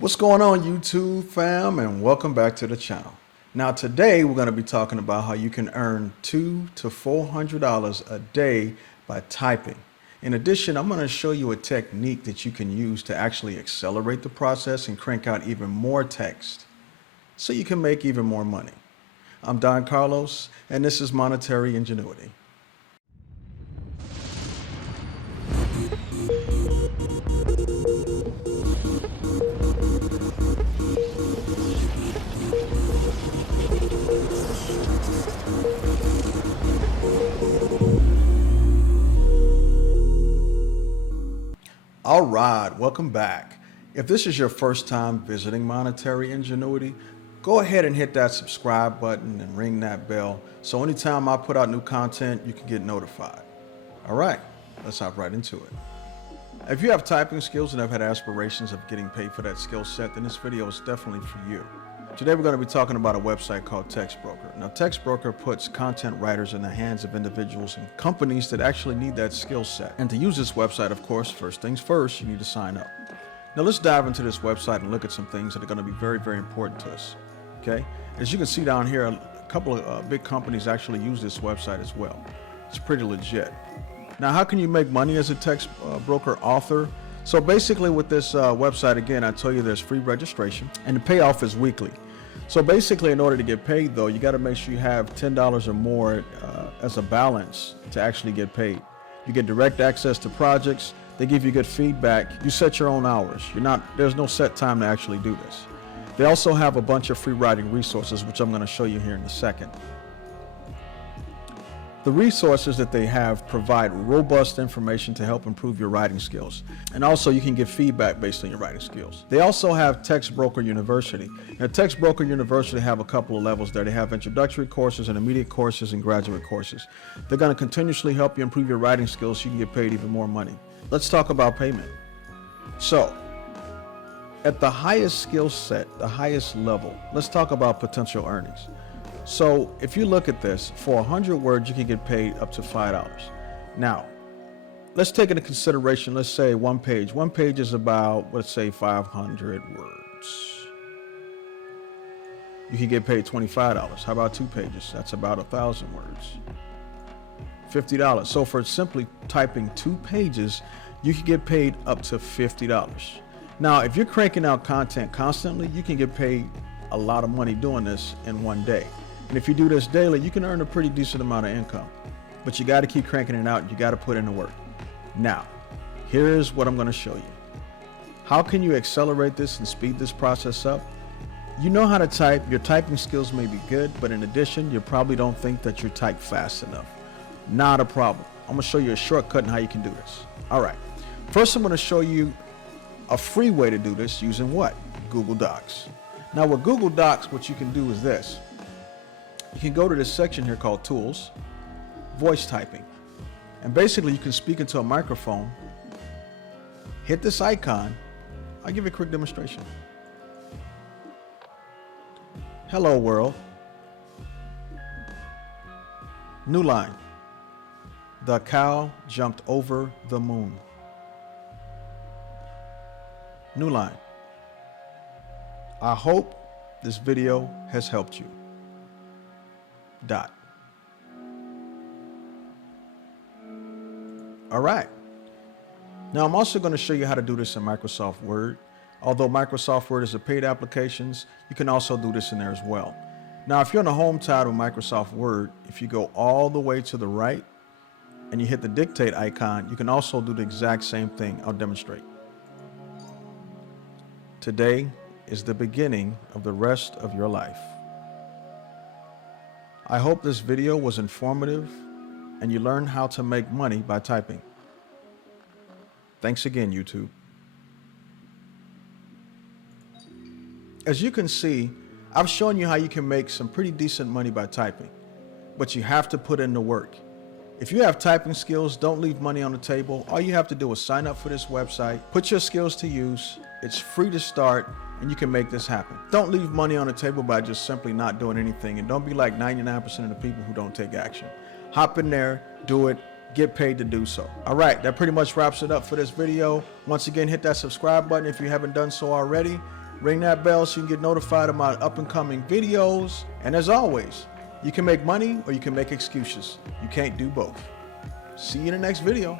What's going on, YouTube fam, and welcome back to the channel. Now today we're going to be talking about how you can earn $200 to $400 a day by typing. In addition, I'm going to show you a technique that you can use to actually accelerate the process and crank out even more text so you can make even more money. I'm Don Carlos, and this is Monetary Ingenuity. All right, welcome back. If this is your first time visiting Monetary Ingenuity, go ahead and hit that subscribe button and ring that bell so anytime I put out new content, you can get notified. All right, let's hop right into it. If you have typing skills and have had aspirations of getting paid for that skill set, then this video is definitely for you. Today we're going to be talking about a website called TextBroker. Now, TextBroker puts content writers in the hands of individuals and companies that actually need that skill set. And to use this website, of course, first things first, you need to sign up. Now let's dive into this website and look at some things that are going to be very, very important to us. Okay? As you can see down here, a couple of big companies actually use this website as well. It's pretty legit. Now, how can you make money as a TextBroker author? So basically with this website, again, I tell you there's free registration and the payoff is weekly. So basically, in order to get paid, though, you got to make sure you have $10 or more as a balance to actually get paid. You get direct access to projects. They give you good feedback. You set your own hours. There's no set time to actually do this. They also have a bunch of free writing resources, which I'm going to show you here in a second. The resources that they have provide robust information to help improve your writing skills. And also you can get feedback based on your writing skills. They also have TextBroker University. Now, TextBroker University have a couple of levels there. They have introductory courses, intermediate courses, and graduate courses. They're going to continuously help you improve your writing skills so you can get paid even more money. Let's talk about payment. So, at the highest skill set, the highest level, let's talk about potential earnings. So if you look at this, for 100 words, you can get paid up to $5. Now, let's take into consideration, let's say one page. One page is about, let's say 500 words. You can get paid $25. How about 2 pages? That's about 1,000 words. $50. So for simply typing 2 pages, you can get paid up to $50. Now, if you're cranking out content constantly, you can get paid a lot of money doing this in one day. And if you do this daily, you can earn a pretty decent amount of income. But you got to keep cranking it out. You got to put in the work. Now, here's what I'm going to show you. How can you accelerate this and speed this process up? You know how to type. Your typing skills may be good, but in addition, you probably don't think that you type fast enough. Not a problem. I'm going to show you a shortcut on how you can do this. All right. First, I'm going to show you a free way to do this using what? Google Docs. Now with Google Docs, what you can do is this. You can go to this section here called Tools, Voice Typing. And basically you can speak into a microphone, hit this icon. I'll give you a quick demonstration. Hello world. New line. The cow jumped over the moon. New line. I hope this video has helped you. Dot. All right. Now I'm also going to show you how to do this in Microsoft Word. Although Microsoft Word is a paid application, you can also do this in there as well. Now, if you're on the home tab of Microsoft Word, if you go all the way to the right and you hit the dictate icon, you can also do the exact same thing. I'll demonstrate. Today is the beginning of the rest of your life. I hope this video was informative and you learned how to make money by typing. Thanks again, YouTube. As you can see, I've shown you how you can make some pretty decent money by typing, but you have to put in the work. If you have typing skills, don't leave money on the table. All you have to do is sign up for this website, put your skills to use. It's free to start, and you can make this happen. Don't leave money on the table by just simply not doing anything, and don't be like 99% of the people who don't take action. Hop in there, do it, get paid to do so. All right, that pretty much wraps it up for this video. Once again, hit that subscribe button if you haven't done so already, Ring that bell so you can get notified of my up and coming videos. And as always, you can make money or you can make excuses. You can't do both. See you in the next video.